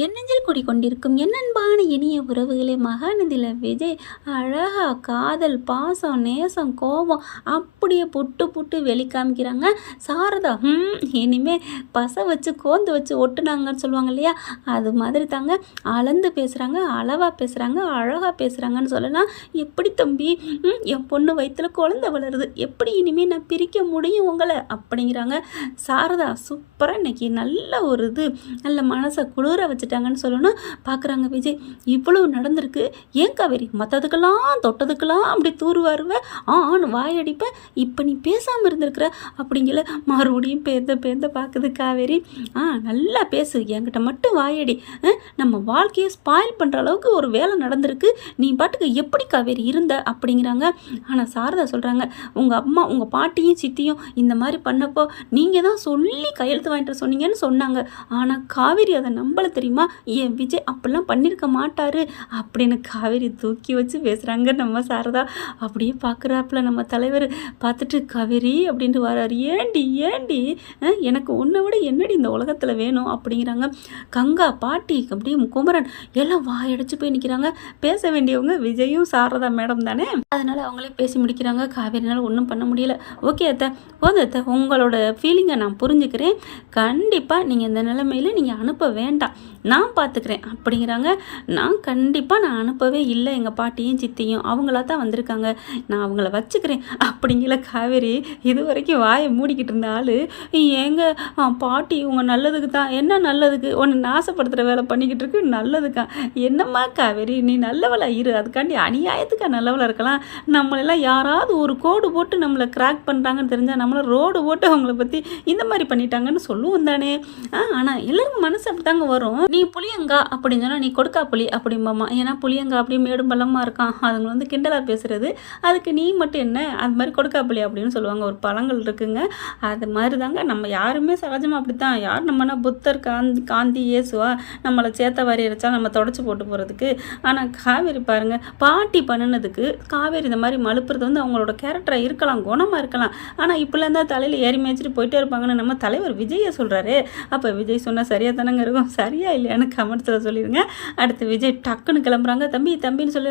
எண்ணெஞ்சில் குடிக்கொண்டிருக்கும் என் அன்பான இனிய உறவுகளே, மகாநதியில் விஜய் அழகா காதல், பாசம், நேசம், கோபம் அப்படியே புட்டு புட்டு வெளிக்காமிக்கிறாங்க. சாரதா இனிமே பசை வச்சு கோந்து வச்சு ஒட்டுனாங்கன்னு சொல்லுவாங்க இல்லையா, அது மாதிரி தாங்க. அளந்து பேசுகிறாங்க, அளவாக பேசுகிறாங்க, அழகாக பேசுகிறாங்கன்னு சொல்லலாம். எப்படி தம்பி, என் பொண்ணு வயிற்றுல குழந்தை வளருது, எப்படி இனிமேல் நான் பிரிக்க முடியும் உங்களை அப்படிங்கிறாங்க. சாரதா சூப்பராக இன்னைக்கு நல்ல ஒரு நல்ல மனசை குளிர வச்சுட்டாங்கன்னு சொல்லணும். பார்க்குறாங்க விஜய், இவ்வளோ நடந்திருக்கு, ஏன் காவேரி மற்றதுக்கெல்லாம் தொட்டதுக்கெல்லாம் அப்படி தூருவாருவேன், ஆன்னு வாயடிப்பேன், இப்போ நீ பேசாமல் இருந்திருக்கிற அப்படிங்கல. மறுபடியும் பேந்த பார்க்குது காவேரி. நல்லா பேசு, என்கிட்ட மட்டும் வாயடி, நம்ம வாழ்க்கையை ஸ்பாயில் பண்ணுற அளவுக்கு ஒரு வேலை நடந்திருக்கு, நீ பாட்டுக்கு எப்படி காவேரி இருந்த அப்படிங்கிறாங்க. ஆனால் சாரதா சொல்கிறாங்க, உங்கள் அம்மா உங்கள் பாட்டியும் சித்தியும் இந்த மாதிரி பண்ணப்போ நீங்கள் தான் சொல்லி கையெழுத்து வாங்கிட்டு சொன்னீங்கன்னு சொன்னாங்க. ஆனால் காவேரி அதை நம்பலை தெரியுமா, என் விஜய் அப்படிலாம் பண்ணியிருக்க மாட்டாரு அப்படின்னு காவேரி தூக்கி வச்சு பேசுகிறாங்க. நம்ம சாரதா அப்படியே பார்க்குறாப்புல நம்ம தலைவர் பார்த்துட்டு, காவேரி அப்படின்ட்டு வராரு. ஏண்டி எனக்கு உன்னை விட என்னடி இந்த உலகத்தில் வேணும் அப்படிங்கிறாங்க. கங்கா, பாட்டி, அப்படியே குமரன் எல்லாம் வாயடைச்சு போய் நிற்கிறாங்க. பேச வேண்டியவங்க விஜயும் சாரதா மேடம் தானே, அதனால அவங்களே பேசி முடிக்கிறாங்க. காவேரினால ஒன்றும் பண்ண முடியல. ஓகே அத்தை, போதும் அத்தை, உங்களோட ஃபீலிங்கை நான் புரிஞ்சுக்கிறேன். கண்டிப்பாக நீங்கள் இந்த நிலைமையில் நீங்கள் அனுப்ப வேண்டாம், நான் பார்த்துக்கிறேன் அப்படிங்கிறாங்க. நான் அனுப்பவே இல்லை, எங்கள் பாட்டியும் சித்தியும் அவங்களா தான் வந்திருக்காங்க, நான் அவங்கள வச்சுக்கிறேன் அப்படிங்கிற காவேரி இது வரைக்கும் வாயை மூடிக்கிட்டு இருந்த ஆள், ஏங்க பாட்டி உங்கள் நல்லதுக்கு தான், என்ன நல்லதுக்கு, ஒன்று நாசப்படுத்துகிற வேலை பண்ணிக்கிட்டு இருக்கு, நல்லதுக்கா என்னம்மா காவேரி, நீ நல்லவளா இரு, அதுக்காண்டி அநியாயத்துக்கா நல்லவளாக இருக்கலாம். நம்மளெல்லாம் யாராவது ஒரு கோடு போட்டு நம்மளை கிராக் பண்ணுறாங்கன்னு தெரிஞ்சால் நம்மளை ரோடு போட்டு அவங்கள பற்றி இந்த மாதிரி பண்ணிட்டாங்கன்னு சொல்லுவோம் தானே. ஆனால் எல்லாருக்கும் மனசு அப்படி தாங்க வரும். நீ புளியங்கா அப்படின்னு சொன்னால் நீ கொடுக்கா புளி அப்படிம்பாமா, ஏன்னா புளியங்கா அப்படியே மேடும் பள்ளமாக இருக்கான், அதுங்க வந்து கிண்டலாக பேசுகிறது, அதுக்கு நீ மட்டும் என்ன, அது மாதிரி கொடுக்கா புளி அப்படின்னு சொல்லுவாங்க. ஒரு பழங்கள் இருக்குங்க, அது மாதிரி தாங்க நம்ம யாருமே சகஜமாக அப்படி தான். யார் நம்மனா புத்தர், காந்தி, இயேசுவா நம்மளை சேத்த வாரி அரைச்சா நம்ம தொடச்சி போட்டு போகிறதுக்கு. ஆனால் காவேரி பாருங்க, பாட்டி பண்ணினதுக்கு காவேரி இந்த மாதிரி மழுப்புறது வந்து அவங்களோட கேரக்டராக இருக்கலாம், குணமாக இருக்கலாம். ஆனால் இப்போலாம் தான் தலையில் ஏறி மேய்ச்சிட்டு போயிட்டே இருப்பாங்கன்னு நம்ம தலைவர் விஜயை சொல்கிறாரு. அப்போ விஜய் சொன்னால் சரியாக தானங்க இருக்கும், சரியா இல்லையான்னு கமெண்ட்ஸில் சொல்லிடுங்க. அடுத்து விஜய் டக்குன்னு கிளம்புறாங்க. தம்பின்னு சொல்லி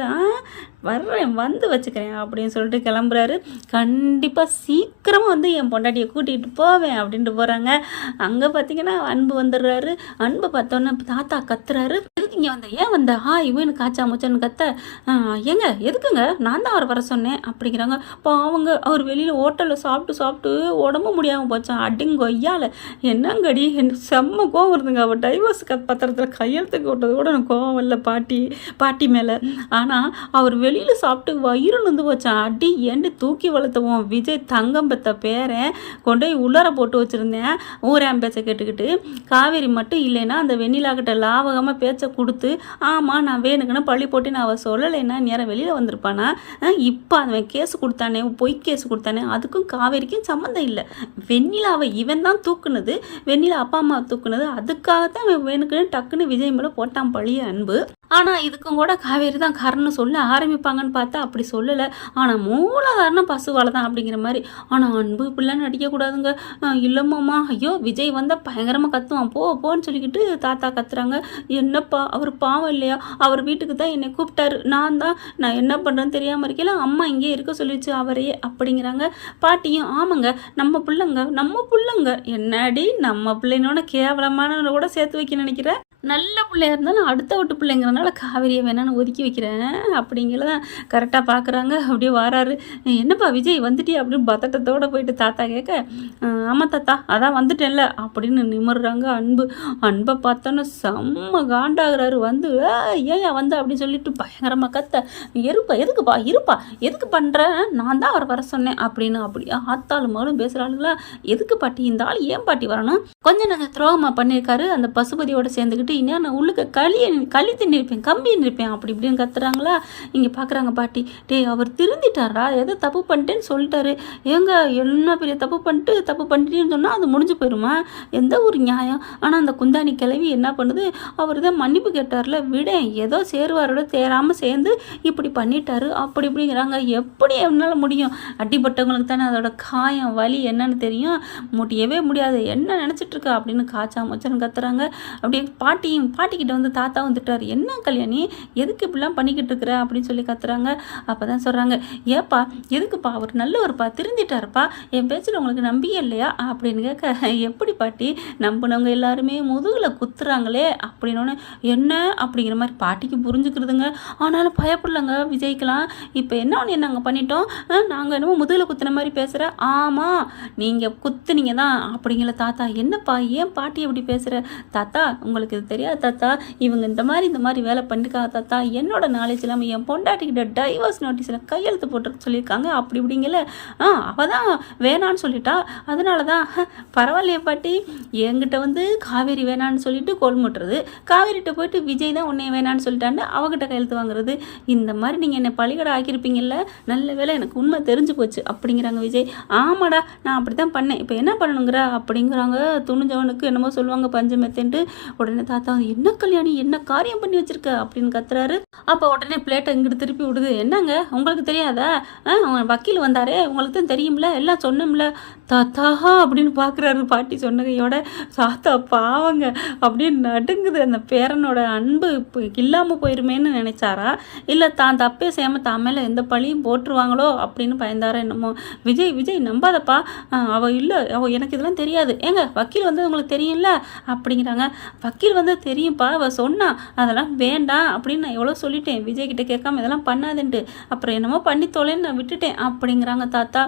வர்றேன், வந்து வச்சுக்கிறேன் அப்படின்னு சொல்லிட்டு கிளம்புறாரு. கண்டிப்பாக சீக்கிரமாக வந்து என் பொண்டாட்டியை கூட்டிகிட்டு போவேன் அப்படின்ட்டு போகிறாங்க. அங்கே பார்த்தீங்கன்னா அன்பு வந்துடுறாரு. அன்பை பார்த்தோன்னே தாத்தா கத்துறாரு, எதுக்கு இங்கே வந்த, ஏன் வந்த, இவனு காய்ச்சா முச்சன்னு கத்த, ஏங்க எதுக்குங்க, நான் தான் அவரை வர சொன்னேன் அப்படிங்கிறாங்க. அவங்க அவர் வெளியில் ஹோட்டலில் சாப்பிட்டு உடம்பு முடியாமல் போச்சான். அடிங்க ஐயால என்னங்கடி, எனக்கு செம்ம கோவம் வருதுங்க. அவர் டைவர்ஸ் பத்திரத்தில் கையெழுத்துக்கு விட்டது கூட எனக்கு கோவம் இல்லை பாட்டி மேலே. ஆனால் அவர் வெளியில் சாப்பிட்டு வயிறு நொந்து போச்சான். அடி ஏண்டு தூக்கி வளர்த்தவோம் விஜய் தங்கம் பெற்ற பேரன் கொண்டு போய் உள்ளார போட்டு வச்சுருந்தேன். ஊராம் பேச்சை கேட்டுக்கிட்டு காவேரி மட்டும் இல்லைன்னா அந்த வெண்ணிலாக்கிட்ட லாவகமாக பேச்சை கொடுத்து, ஆமாம் நான் வேணுக்குன்னு பள்ளி போட்டு நான் அவள் சொல்லலைன்னா நேரம் வெளியில் வந்திருப்பானா. இப்போ அவன் கேஸ் கொடுத்தானே, பொய் கேஸ் கொடுத்தானே, அதுக்கும் காவேரிக்கும் சம்மந்தம் இல்லை. வெண்ணிலாவை இவன் தான் தூக்குனது, வெண்ணிலா அப்பா அம்மா தூக்குனது, அதுக்காகத்தான் அவன் வேணுக்குன்னு டக்குன்னு விஜய் மேலே போட்டான் பழிய அன்பு. ஆனால் இதுக்கும் கூட காவேரி தான் காரணம் சொல்ல ஆரம்பிப்பாங்கன்னு பார்த்தா அப்படி சொல்லலை. ஆனால் மூலகாரணம் பசுவால் தான் அப்படிங்கிற மாதிரி. ஆனால் அன்பு இப்படிலாம் நடிக்கக்கூடாதுங்க. இல்லைம்மாம்மா, ஐயோ விஜய் வந்தால் பயங்கரமாக கத்துவான், போன்னு சொல்லிக்கிட்டு தாத்தா கத்துறாங்க. என்னப்பா அவர் பாவம் இல்லையா, அவர் வீட்டுக்கு தான் என்னை கூப்பிட்டாரு, நான் என்ன பண்ணுறேன்னு தெரியாமல் இருக்கல, அம்மா இங்கே இருக்க சொல்லிச்சு அவரையே அப்படிங்கிறாங்க. பாட்டியும் ஆமாங்க, நம்ம பிள்ளைங்க என்னடி நம்ம பிள்ளைனோட கேவலமான கூட சேர்த்து வைக்க நினைக்கிறேன், நல்ல பிள்ளையா இருந்தாலும் அடுத்த வீட்டு பிள்ளைங்கிறதுனால காவேரியை வேணான்னு ஒதுக்கி வைக்கிறேன் அப்படிங்கிறதான் கரெக்டாக பார்க்குறாங்க. அப்படியே வராரு. என்னப்பா விஜய் வந்துட்டே அப்படின்னு பதட்டத்தோடு போயிட்டு தாத்தா கேட்க, ஆமாம் தாத்தா அதான் வந்துட்டேன்ல அப்படின்னு நிமிர்றாங்க. அன்பை பார்த்தோன்னு செம்ம காண்டாகிறாரு. வந்து ஏன் வந்து அப்படின்னு சொல்லிட்டு பயங்கரமாக கத்த, இருப்பா எதுக்கு பண்ணுற, நான் தான் அவரை வர சொன்னேன் அப்படின்னு அப்படியே ஆத்தாலும் மகளும் பேசுகிறாளுங்களா. எதுக்கு பாட்டி இந்த ஆள் ஏன் பாட்டி வரணும், கொஞ்சம் நாங்கள் துரோகமாக பண்ணியிருக்காரு அந்த பசுபதியோடு சேர்ந்துக்கிட்டு, இன்னும் நான் உள்ளுக்கு களி தின்னிருப்பேன், கம்பி இருப்பேன் அப்படி இப்படின்னு கத்துறாங்களா. இங்கே பார்க்குறாங்க பாட்டி, அவர் திருந்திட்டாரா, ஏதோ தப்பு பண்ணிட்டேன்னு சொல்லிட்டாரு, ஏங்க என்ன பெரிய தப்பு பண்ணிட்டேன்னு சொன்னால் அது முடிஞ்சு போயிடுமா, எந்த ஒரு நியாயம். ஆனால் அந்த குந்தாணி கிளவி என்ன பண்ணுது, அவர் தான் மன்னிப்பு கேட்டார்ல, விட ஏதோ சேருவாரோட தேராமல் சேர்ந்து இப்படி பண்ணிட்டாரு அப்படி இப்படிங்கிறாங்க. எப்படி என்னால் முடியும், அடிப்பட்டவங்களுக்கு தானே அதோட காயம் வலி என்னன்னு தெரியும், முடியவே முடியாது, என்ன நினச்சிட்டு இருக்கா அப்படின்னு காய்ச்சா மச்சன்னு கத்துறாங்க. அப்படியே பாட்டி பாட்டிக்கிட்ட வந்து தாத்தா வந்துட்டார். என்ன கல்யாணி, எதுக்கு இப்படிலாம் பண்ணிக்கிட்டு இருக்கிற அப்படின்னு சொல்லி கத்துறாங்க. அப்போ தான் சொல்கிறாங்க, ஏப்பா எதுக்குப்பா, அவர் நல்லவர்ப்பா, திருந்திட்டாருப்பா, என் பேச்சில் உங்களுக்கு நம்பிக்கை இல்லையா அப்படின்னு கேட்க, எப்படி பாட்டி நம்பினவங்க எல்லாருமே முதுகில் குத்துறாங்களே அப்படின்னோடனே, என்ன அப்படிங்கிற மாதிரி பாட்டிக்கு புரிஞ்சுக்கிறதுங்க. ஆனாலும் பயப்படலங்க விஜய்க்கெலாம். இப்போ என்ன ஒன்று நாங்கள் பண்ணிட்டோம், நாங்கள் என்னமோ முதுகில் குத்துன மாதிரி பேசுகிற, ஆமாம் நீங்கள் குத்துனீங்க தான் அப்படிங்கிற. தாத்தா என்னப்பா, ஏன் பாட்டி எப்படி பேசுகிற தாத்தா, உங்களுக்கு இது தெரியாது தாத்தா, இவங்க இந்த மாதிரி வேலை பண்ணிருக்காங்க தாத்தா, என்னோட நாலேஜ் இல்லாமல் என் பொண்டாட்டிக்கிட்ட டைவர்ஸ் நோட்டீஸில் கையெழுத்து போட்டு சொல்லியிருக்காங்க அப்படி இப்படிங்கல. அவள் தான் வேணான்னு சொல்லிட்டா, அதனால தான். பரவாயில்லையே பாட்டி, என்கிட்ட வந்து காவேரி வேணான்னு சொல்லிட்டு கொள்முட்டுறது, காவேரிகிட்ட போயிட்டு விஜய் தான் உன்னைய வேணான்னு சொல்லிட்டான்னு அவகிட்ட கையெழுத்து வாங்குறது, இந்த மாதிரி நீங்கள் என்னை பழிகடை ஆக்கியிருப்பீங்கல்ல, நல்ல வேலை எனக்கு உண்மை தெரிஞ்சு போச்சு அப்படிங்கிறாங்க விஜய். ஆமாடா நான் அப்படி தான் பண்ணேன், இப்போ என்ன பண்ணணுங்கிற அப்படிங்கிறாங்க. துணிஞ்சவனுக்கு என்னமோ சொல்லுவாங்க பஞ்சமெத்தன்ட்டு. உடனே தாத்தா வந்து, என்ன கல்யாணி, என்ன காரியம் பண்ணி வச்சிருக்க அப்படின்னு கத்துறாரு. அப்போ உடனே பிளேட்டை இங்கிட்டு திருப்பி விடுது. என்னங்க உங்களுக்கு தெரியாதா, வக்கீல் வந்தாரே உங்களுக்கு தான் தெரியும்ல, எல்லாம் சொன்னோம்ல. தாத்தா அப்படின்னு பார்க்குறாரு பாட்டி சொன்னதையோட. தாத்தா பாவங்க அப்படின்னு நடுங்குது. அந்த பேரனோட அன்பு இல்லாமல் போயிருமேன்னு நினைச்சாரா, இல்லை தான் தப்பே செய்யாமல் தான் மேலே எந்த பழியும் போட்டுருவாங்களோ அப்படின்னு பயந்தாரா என்னமோ. விஜய் நம்பாதப்பா, அவள் இல்லை, அவள் எனக்கு இதெல்லாம் தெரியாது. ஏங்க வக்கீல் வந்து உங்களுக்கு தெரியும்ல அப்படிங்கிறாங்க. வக்கீல் வந்து தெரியும்ப்பா, அவள் சொன்னா அதெல்லாம் வேண்டாம் அப்படின்னு நான் எவ்வளோ சொல்லிட்டேன், விஜய்கிட்ட கேட்காம இதெல்லாம் பண்ணாதுன்ட்டு, அப்புறம் என்னமோ பண்ணி தொலைன்னு நான் விட்டுட்டேன் அப்படிங்கிறாங்க தாத்தா.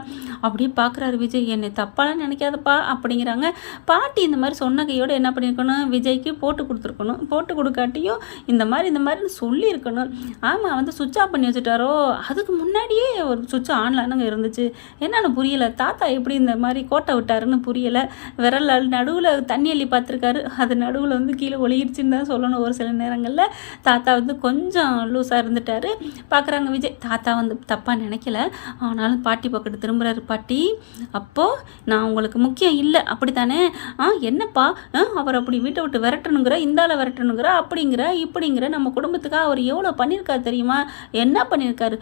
அப்படியே பார்க்குறாரு விஜய், என்னை தப்பாலாம் நினைக்காதப்பா அப்படிங்கிறாங்க. பாட்டி இந்த மாதிரி சொன்ன கையோடு என்ன பண்ணியிருக்கணும், விஜய்க்கு போட்டு கொடுத்துருக்கணும். போட்டு கொடுக்காட்டியும் இந்த மாதிரி சொல்லியிருக்கணும். ஆமாம் வந்து சுவிட்ச் ஆஃப் பண்ணி வச்சுட்டாரோ, அதுக்கு முன்னாடியே ஒரு சுவிட்ச் ஆன்லானுங்க இருந்துச்சு. என்னன்னு புரியலை, தாத்தா எப்படி இந்த மாதிரி கோட்டை விட்டாருன்னு புரியலை. விரல் நடுவில் தண்ணி அள்ளி பார்த்துருக்காரு, அது நடுவில் வந்து கீழே ஒளிகிடுச்சின்னு தான் சொல்லணும். ஒரு சில நேரங்களில் தாத்தா வந்து கொஞ்சம் லூஸாக இருந்துட்டார். பார்க்குறாங்க விஜய், தாத்தா வந்து தப்பாக நினைக்கல. ஆனாலும் பாட்டி பக்கத்து திரும்புகிறாரு. பாட்டி அப்போது நான் உங்களுக்கு முக்கியம் இல்லை அப்படி தானே, என்னப்பா அவர் அப்படி வீட்டை விட்டு விரட்டணுங்கிற, இந்தால விரட்டணுங்கிற, அப்படிங்கிற இப்படிங்கிற, நம்ம குடும்பத்துக்காக அவர் எவ்வளோ பண்ணியிருக்காரு தெரியுமா, என்ன பண்ணியிருக்காரு,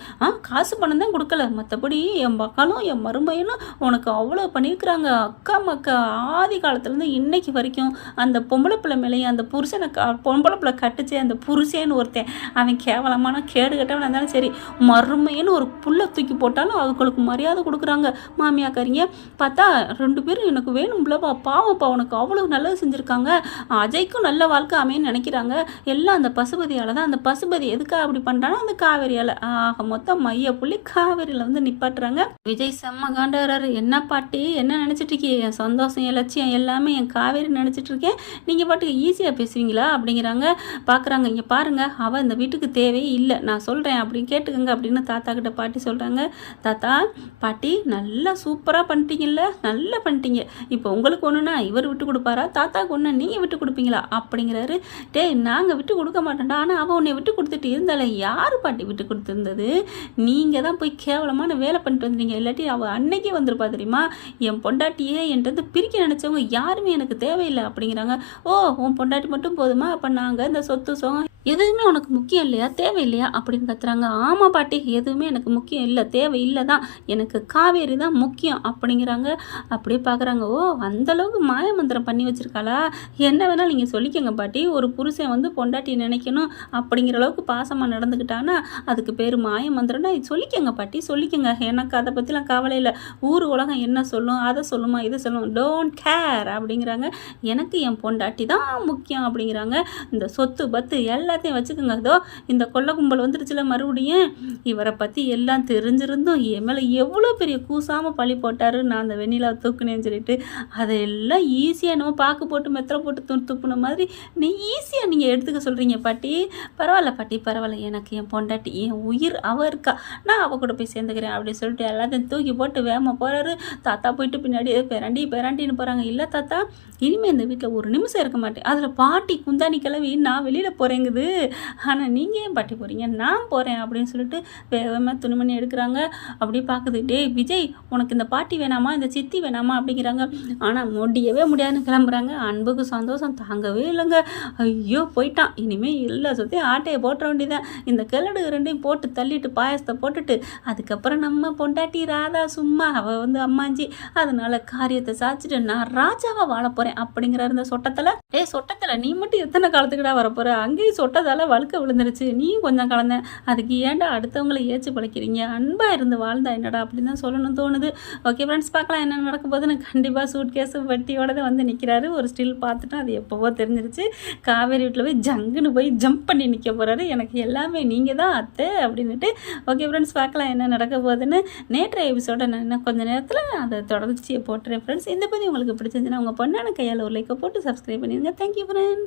காசு பணம் தான் கொடுக்கல, மற்றபடி என் மகளும் என் மருமையனும் உனக்கு அவ்வளோ பண்ணியிருக்கிறாங்க. அக்கா மக்கா ஆதி காலத்துலேருந்து இன்னைக்கு வரைக்கும் அந்த பொம்பளை பிள்ளை மேலேயும் அந்த புருஷனை பொம்பளை பிள்ளை கட்டுச்சு அந்த புருஷேன்னு ஒருத்தன், அவன் கேவலமான கேடு கட்டவன் இருந்தாலும் சரி, மருமையன்னு ஒரு புல்லை தூக்கி போட்டாலும் அவங்களுக்கு மரியாதை கொடுக்குறாங்க மாமியாக்காரிங்க. பார்த்தா 2 பேரும் எனக்கு வேணும்லப்பா, பாவப்பா உனக்கு அவ்வளோ நல்லது செஞ்சுருக்காங்க, அஜய்க்கும் நல்ல வாழ்க்கை அமைன்னு நினைக்கிறாங்க. எல்லாம் அந்த பசுபதியால் தான். அந்த பசுபதி எதுக்காக அப்படி பண்ணுறான்னா அந்த காவேரியால். மொத்தம் மைய புள்ளி காவேரியில் வந்து நிப்பாட்டுறாங்க. விஜய் செம்ம காண்டாரு. என்ன பாட்டி என்ன நினச்சிட்டு இருக்கீங்க, என் சந்தோஷம் என் லட்சியம் எல்லாமே என் காவேரி நினச்சிட்டு இருக்கேன், நீங்கள் பாட்டுக்கு ஈஸியாக பேசுவீங்களா அப்படிங்கிறாங்க. பார்க்குறாங்க, இங்கே பாருங்கள் அவள் இந்த வீட்டுக்கு தேவையே இல்லை, நான் சொல்கிறேன் அப்படின்னு கேட்டுக்கோங்க அப்படின்னு தாத்தா கிட்ட பாட்டி சொல்கிறாங்க. தாத்தா பாட்டி நல்லா சூப்பராக பண்ணிட்டீங்கல்ல, நல்லா பண்ணிட்டீங்க, இப்போ உங்களுக்கு ஒன்றுனா இவர் விட்டு கொடுப்பாரா, தாத்தாவுக்கு ஒன்று நீங்கள் விட்டு கொடுப்பீங்களா அப்படிங்கிறாரு. டேய் நாங்கள் விட்டு கொடுக்க மாட்டோம்டா, ஆனால் அவள் உன்னை விட்டு கொடுத்துட்டு இருந்தால யார் பாட்டி விட்டு கொடுத்துருந்தது, நீங்கள் தான் போய் கேவலமான வேலை பண்ணிட்டு வந்துட்டீங்க, இல்லாட்டி அவள் அன்னைக்கே வந்திருப்பா தெரியுமா, என் பொண்டாட்டியே என்கிட்ட பிரிக்க நினச்சவங்க யாருமே எனக்கு தேவையில்லை அப்படிங்கிறாங்க. ஓ உன் பொண்டாட்டி மட்டும் போதுமா, அப்போ நாங்கள் இந்த சொத்து சோகம் எதுவுமே உனக்கு முக்கியம் இல்லையா, தேவையில்லையா அப்படின்னு கத்துறாங்க. ஆமாம் பாட்டி எதுவுமே எனக்கு முக்கியம் இல்லை, தேவையில்லை தான், எனக்கு காவேரி தான் முக்கியம் அப்படிங்கிறாங்க. அப்படியே பார்க்குறாங்க. ஓ அந்தளவுக்கு மாயமந்திரம் பண்ணி வச்சுருக்காளா, என்ன வேணாலும் நீங்கள் சொல்லிக்கோங்க பாட்டி, ஒரு புருஷன் வந்து பொண்டாட்டி நினைக்கணும் அப்படிங்கிற அளவுக்கு பாசமாக நடந்துக்கிட்டான்னா அதுக்கு பேர் மாயமந்திரம்னா சொல்லிக்கோங்க பாட்டி, சொல்லிக்கோங்க, எனக்கு அதை பற்றிலாம் கவலை இல்லை, ஊர் உலகம் என்ன சொல்லும், அதை சொல்லுமா இதை சொல்லும், டோன்ட் கேர் அப்படிங்கிறாங்க. எனக்கு என் பொண்டாட்டி தான் முக்கியம் அப்படிங்கிறாங்க. இந்த சொத்து பத்து எல்லாத்தையும் வச்சுக்கோங்க, அதோ இந்த கொள்ளை கும்பல் வந்துருச்சுல மறுபடியும், இவரை பற்றி எல்லாம் தெரிஞ்சிருந்தும் என் மேலே எவ்வளோ பெரிய கூசாமல் பழி போட்டார், நான் அந்த வெண்ணிலா தூக்குனேன்னு சொல்லிட்டு அதெல்லாம் ஈஸியாக நம்ம பாக்கு போட்டு மெத்தலை போட்டு துப்புன மாதிரி நீ ஈஸியாக நீங்கள் எடுத்துக்க சொல்கிறீங்க பாட்டி. பரவாயில்ல பாட்டி பரவாயில்ல, எனக்கு என் பொண்டாட்டி என் உயிர் அவள் இருக்கா, நான் அவள் கூட போய் சேர்ந்துக்கிறேன் அப்படின்னு சொல்லிட்டு எல்லாத்தையும் தூக்கி போட்டு வேகமாக போகிறாரு. தாத்தா போயிட்டு பின்னாடி பேராண்டின்னு போகிறாங்க. இல்லை தாத்தா இனிமேல் இந்த வீட்டில் ஒரு நிமிஷம் இருக்க மாட்டேன், அதில் பாட்டி குந்தாணி கிளவி நான் வெளியில் போகிறேங்குது போகுது. ஆனால் நீங்கள் ஏன் பாட்டி போகிறீங்க, நான் போகிறேன் அப்படின்னு சொல்லிட்டு வேகமாக துணிமணி எடுக்கிறாங்க. அப்படியே பார்க்குது, டேய் விஜய் உனக்கு இந்த பாட்டி வேணாமா இந்த சித்தி வேணாமா அப்படிங்கிறாங்க. ஆனால் முடியவே முடியாதுன்னு கிளம்புறாங்க. அன்புக்கு சந்தோஷம் தாங்கவே இல்லைங்க. ஐயோ போயிட்டான், இனிமேல் எல்லா சுற்றியும் ஆட்டையை போட்டுற வேண்டியதான். இந்த கிழடு ரெண்டையும் போட்டு தள்ளிட்டு பாயசத்தை போட்டுட்டு அதுக்கப்புறம் நம்ம பொண்டாட்டி ராதா சும்மா அவள் வந்து அம்மாஞ்சி, அதனால காரியத்தை சாச்சிட்டு நான் ராஜாவாக வாழ போகிறேன் அப்படிங்கிறாரு இந்த சொட்டத்தில். சொட்டத்தில் நீ மட்டும் எத்தனை காலத்துக்குடா வரப்போகிற, அங்கேயும் சொட்டத்தால் வழுக்க விழுந்துருச்சு, நீயும் கொஞ்சம் கலந்த, அதுக்கு ஏன்டா அடுத்தவங்களை ஏச்சு பழைக்கிறீங்க, அன்பாக இருந்து வாழ்ந்தா என்னடா அப்படின்னு தான் சொல்லணும்னு தோணுது. ஓகே ஃப்ரெண்ட்ஸ், பார்க்கலாம் என்ன நடக்க போகுதுன்னு. கண்டிப்பாக சூட் கேஸு வட்டியோட தான் வந்து நிற்கிறாரு. ஒரு ஸ்டில் பார்த்துட்டு அது எப்போவோ தெரிஞ்சிருச்சு. காவேரி வீட்டில் போய் ஜங்குன்னு போய் ஜம்ப் பண்ணி நிற்க போகிறாரு. எனக்கு எல்லாமே நீங்கள் தான் அத்தை அப்படின்ட்டு. ஓகே ஃப்ரெண்ட்ஸ், பார்க்கலாம் என்ன நடக்க போகுதுன்னு. நேற்றைய எபிசோட நான் இன்னும் கொஞ்சம் நேரத்தில் அதை தொடர்ச்சியை போட்டுறேன் ஃப்ரெண்ட்ஸ். இந்த பற்றி உங்களுக்கு பிடிச்சிருந்துச்சுன்னா உங்கள் பொண்ணான கையால் ஒரு லைக்கை போட்டு சப்ஸ்கிரைப் பண்ணிடுங்க. Thank you friends.